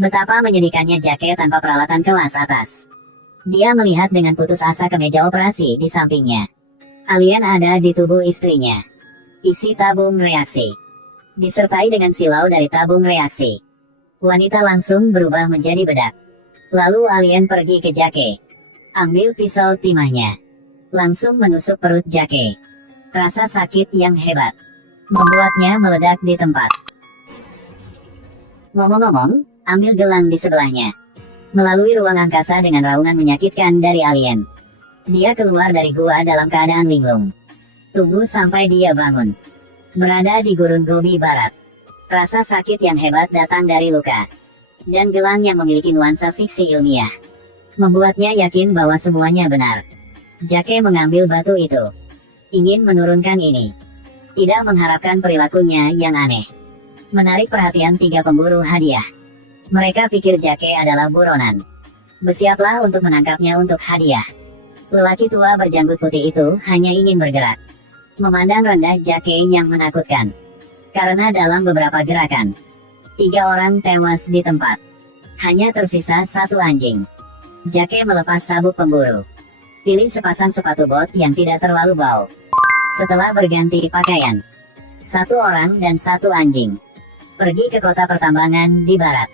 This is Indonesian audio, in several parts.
Betapa menyedihkannya Jake tanpa peralatan kelas atas. Dia melihat dengan putus asa ke meja operasi di sampingnya. Alien ada di tubuh istrinya. Isi tabung reaksi. Disertai dengan silau dari tabung reaksi. Wanita langsung berubah menjadi bedak. Lalu alien pergi ke Jake. Ambil pisau timahnya. Langsung menusuk perut Jake. Rasa sakit yang hebat membuatnya meledak di tempat. Ngomong-ngomong, ambil gelang di sebelahnya. Melalui ruang angkasa dengan raungan menyakitkan dari alien. Dia keluar dari gua dalam keadaan linglung. Tunggu sampai dia bangun. Berada di gurun Gobi Barat. Rasa sakit yang hebat datang dari luka. Dan gelang yang memiliki nuansa fiksi ilmiah. Membuatnya yakin bahwa semuanya benar. Jake mengambil batu itu. Ingin menurunkan ini. Tidak mengharapkan perilakunya yang aneh. Menarik perhatian 3 pemburu hadiah. Mereka pikir Jake adalah buronan. Bersiaplah untuk menangkapnya untuk hadiah. Lelaki tua berjanggut putih itu hanya ingin bergerak. Memandang rendah Jake yang menakutkan. Karena dalam beberapa gerakan, 3 orang tewas di tempat. Hanya tersisa 1 anjing. Jake melepas sabuk pemburu. Pilih sepasang sepatu bot yang tidak terlalu bau. Setelah berganti pakaian, 1 orang dan 1 anjing pergi ke kota pertambangan di barat.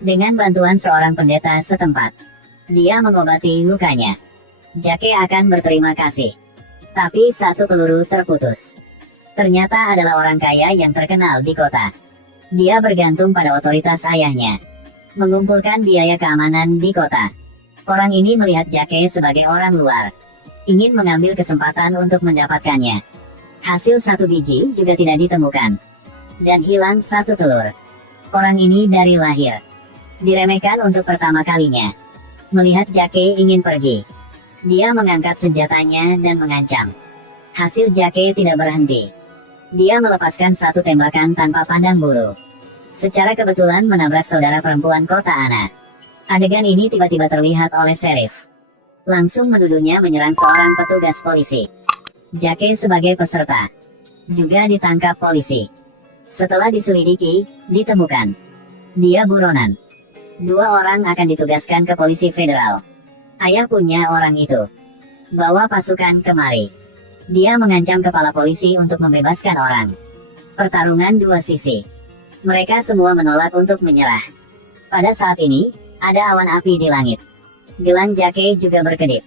Dengan bantuan seorang pendeta setempat, dia mengobati lukanya. Jake akan berterima kasih. Tapi 1 peluru terputus. Ternyata adalah orang kaya yang terkenal di kota. Dia bergantung pada otoritas ayahnya. Mengumpulkan biaya keamanan di kota. Orang ini melihat Jake sebagai orang luar. Ingin mengambil kesempatan untuk mendapatkannya. Hasil 1 biji juga tidak ditemukan. Dan hilang 1 telur. Orang ini dari lahir diremehkan untuk pertama kalinya. Melihat Jake ingin pergi, dia mengangkat senjatanya dan mengancam. Hasil Jake tidak berhenti. Dia melepaskan 1 tembakan tanpa pandang bulu. Secara kebetulan menabrak saudara perempuan kota Ana. Adegan ini tiba-tiba terlihat oleh Sheriff. Langsung menuduhnya menyerang seorang petugas polisi. Jake sebagai peserta juga ditangkap polisi. Setelah diselidiki, ditemukan dia buronan. 2 orang akan ditugaskan ke polisi federal. Ayah punya orang itu. Bawa pasukan kemari. Dia mengancam kepala polisi untuk membebaskan orang. Pertarungan 2 sisi. Mereka semua menolak untuk menyerah. Pada saat ini, ada awan api di langit. Gelang Jake juga berkedip.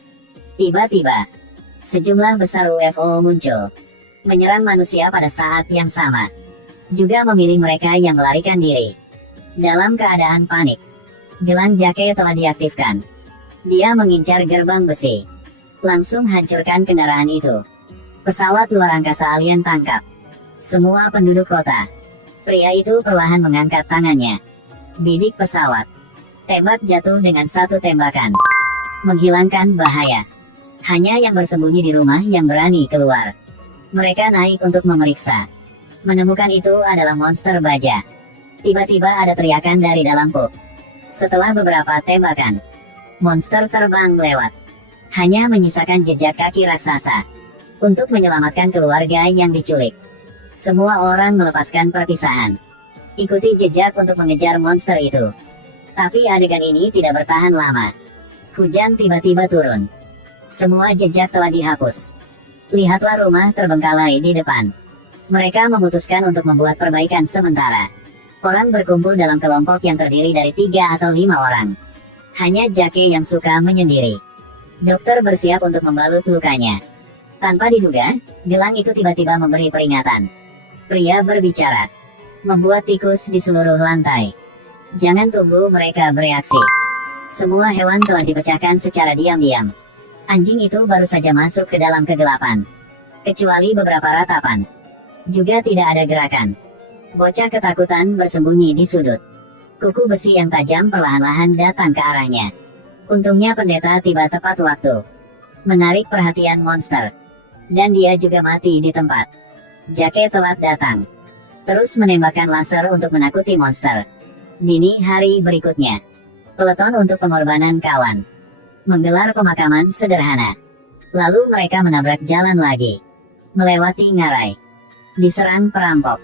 Tiba-tiba, sejumlah besar UFO muncul. Menyerang manusia pada saat yang sama. Juga memilih mereka yang melarikan diri. Dalam keadaan panik, gelang Jake telah diaktifkan. Dia mengincar gerbang besi. Langsung hancurkan kendaraan itu. Pesawat luar angkasa alien tangkap semua penduduk kota. Pria itu perlahan mengangkat tangannya. Bidik pesawat. Tembak jatuh dengan 1 tembakan. Menghilangkan bahaya. Hanya yang bersembunyi di rumah yang berani keluar. Mereka naik untuk memeriksa. Menemukan itu adalah monster baja. Tiba-tiba ada teriakan dari dalam pub. Setelah beberapa tembakan, monster terbang lewat. Hanya menyisakan jejak kaki raksasa. Untuk menyelamatkan keluarga yang diculik. Semua orang melepaskan perpisahan. Ikuti jejak untuk mengejar monster itu. Tapi adegan ini tidak bertahan lama. Hujan tiba-tiba turun. Semua jejak telah dihapus. Lihatlah rumah terbengkalai di depan. Mereka memutuskan untuk membuat perbaikan sementara. Orang berkumpul dalam kelompok yang terdiri dari 3 atau 5 orang. Hanya Jake yang suka menyendiri. Dokter bersiap untuk membalut lukanya. Tanpa diduga, gelang itu tiba-tiba memberi peringatan. Pria berbicara. Membuat tikus di seluruh lantai. Jangan tunggu mereka bereaksi. Semua hewan telah dipecahkan secara diam-diam. Anjing itu baru saja masuk ke dalam kegelapan. Kecuali beberapa ratapan. Juga tidak ada gerakan. Bocah ketakutan bersembunyi di sudut. Kuku besi yang tajam perlahan-lahan datang ke arahnya. Untungnya pendeta tiba tepat waktu. Menarik perhatian monster. Dan dia juga mati di tempat. Jake telat datang. Terus menembakkan laser untuk menakuti monster. Dini hari berikutnya. Peleton untuk pengorbanan kawan. Menggelar pemakaman sederhana. Lalu mereka menabrak jalan lagi. Melewati ngarai. Diserang perampok.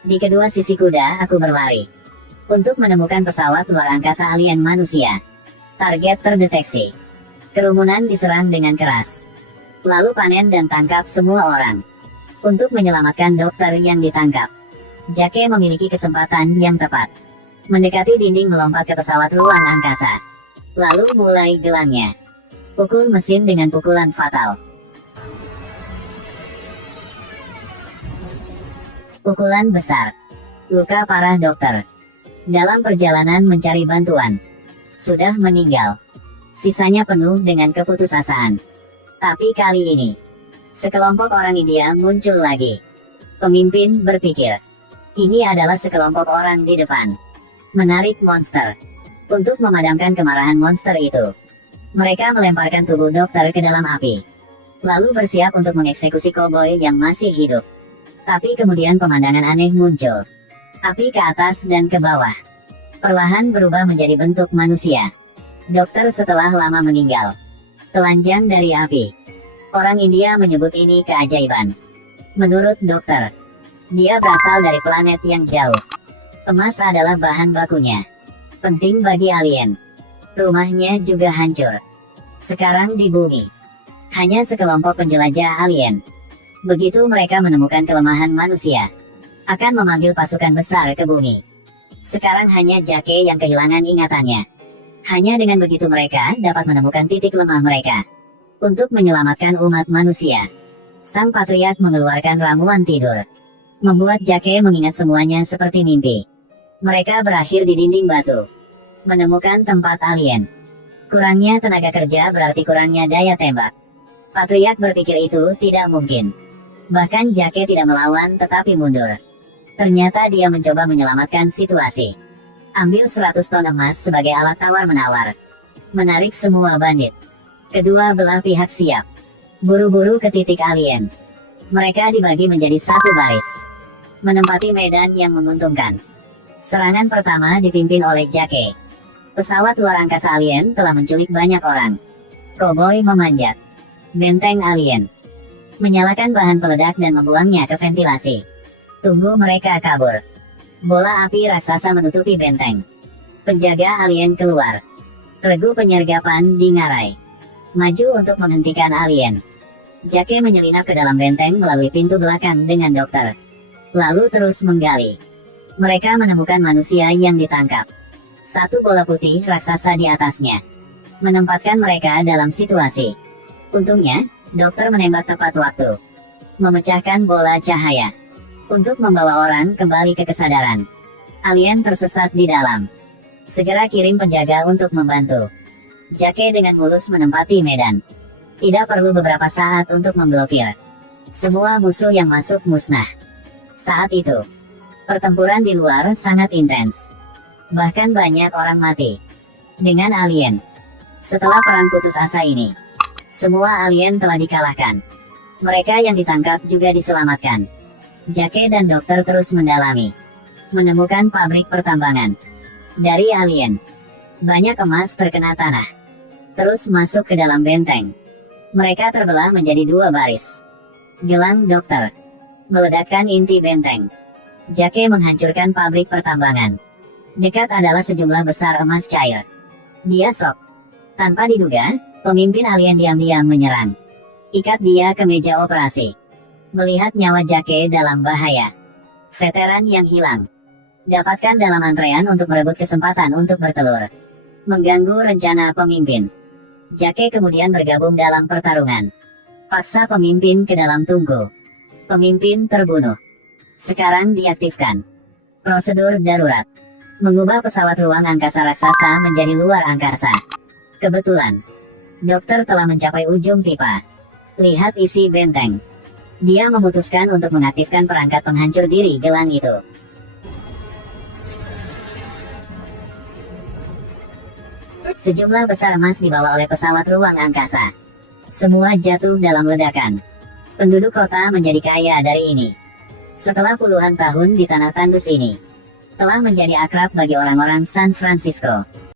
Di kedua sisi kuda aku berlari. untuk menemukan pesawat luar angkasa alien manusia. Target terdeteksi. Kerumunan diserang dengan keras. Lalu panen dan tangkap semua orang. Untuk menyelamatkan dokter yang ditangkap, Jake memiliki kesempatan yang tepat. Mendekati dinding melompat ke pesawat ruang angkasa. Lalu mulai gelangnya. Pukul mesin dengan pukulan fatal. Pukulan besar. Luka parah dokter. Dalam perjalanan mencari bantuan. Sudah meninggal. Sisanya penuh dengan keputusasaan. Tapi kali ini, sekelompok orang India muncul lagi. Pemimpin berpikir, ini adalah sekelompok orang di depan. Menarik monster. Untuk memadamkan kemarahan monster itu, mereka melemparkan tubuh dokter ke dalam api. Lalu bersiap untuk mengeksekusi koboi yang masih hidup. Tapi kemudian pemandangan aneh muncul. Api ke atas dan ke bawah. Perlahan berubah menjadi bentuk manusia. Dokter setelah lama meninggal. Telanjang dari api. Orang India menyebut ini keajaiban. Menurut dokter, dia berasal dari planet yang jauh. Emas adalah bahan bakunya. Penting bagi alien. Rumahnya juga hancur. Sekarang di bumi, hanya sekelompok penjelajah alien. Begitu mereka menemukan kelemahan manusia, akan memanggil pasukan besar ke bumi. Sekarang hanya Jake yang kehilangan ingatannya. Hanya dengan begitu mereka dapat menemukan titik lemah mereka. Untuk menyelamatkan umat manusia, sang patriark mengeluarkan ramuan tidur. Membuat Jake mengingat semuanya seperti mimpi. Mereka berakhir di dinding batu. Menemukan tempat alien. Kurangnya tenaga kerja berarti kurangnya daya tembak. Patriark berpikir itu tidak mungkin. Bahkan Jake tidak melawan tetapi mundur. Ternyata dia mencoba menyelamatkan situasi. Ambil 100 ton emas sebagai alat tawar-menawar. Menarik semua bandit. Kedua belah pihak siap. Buru-buru ke titik alien. Mereka dibagi menjadi satu baris. Menempati medan yang menguntungkan. Serangan pertama dipimpin oleh Jake. Pesawat luar angkasa alien telah menculik banyak orang. Koboi memanjat. Benteng alien. Menyalakan bahan peledak dan membuangnya ke ventilasi. Tunggu mereka kabur. Bola api raksasa menutupi benteng. Penjaga alien keluar. Regu penyergapan dingarai. Maju untuk menghentikan alien. Jake menyelinap ke dalam benteng melalui pintu belakang dengan dokter. Lalu terus menggali. Mereka menemukan manusia yang ditangkap. Satu bola putih raksasa di atasnya. Menempatkan mereka dalam situasi. Untungnya, dokter menembak tepat waktu. Memecahkan bola cahaya. Untuk membawa orang kembali ke kesadaran. Alien tersesat di dalam. Segera kirim penjaga untuk membantu. Jake dengan mulus menempati medan. Tidak perlu beberapa saat untuk memblokir. Semua musuh yang masuk musnah. Saat itu, pertempuran di luar sangat intens. Bahkan banyak orang mati. Dengan alien. Setelah perang putus asa ini, semua alien telah dikalahkan. Mereka yang ditangkap juga diselamatkan. Jake dan dokter terus mendalami. Menemukan pabrik pertambangan. Dari alien. Banyak emas terkena tanah. Terus masuk ke dalam benteng. Mereka terbelah menjadi dua baris. Gelang dokter. Meledakkan inti benteng. Jake menghancurkan pabrik pertambangan. Dekat adalah sejumlah besar emas cair. Dia sok. Tanpa diduga, pemimpin alien diam-diam menyerang. Ikat dia ke meja operasi. Melihat nyawa Jake dalam bahaya. Veteran yang hilang. Dapatkan dalam antrean untuk merebut kesempatan untuk bertelur. Mengganggu rencana pemimpin. Jake kemudian bergabung dalam pertarungan. Paksa pemimpin ke dalam tungku. Pemimpin terbunuh. Sekarang diaktifkan. Prosedur darurat. Mengubah pesawat ruang angkasa raksasa menjadi luar angkasa. Kebetulan, dokter telah mencapai ujung pipa. Lihat isi benteng. Dia memutuskan untuk mengaktifkan perangkat penghancur diri gelang itu. Sejumlah besar emas dibawa oleh pesawat ruang angkasa. Semua jatuh dalam ledakan. Penduduk kota menjadi kaya dari ini. Setelah puluhan tahun di tanah tandus ini, telah menjadi akrab bagi orang-orang San Francisco.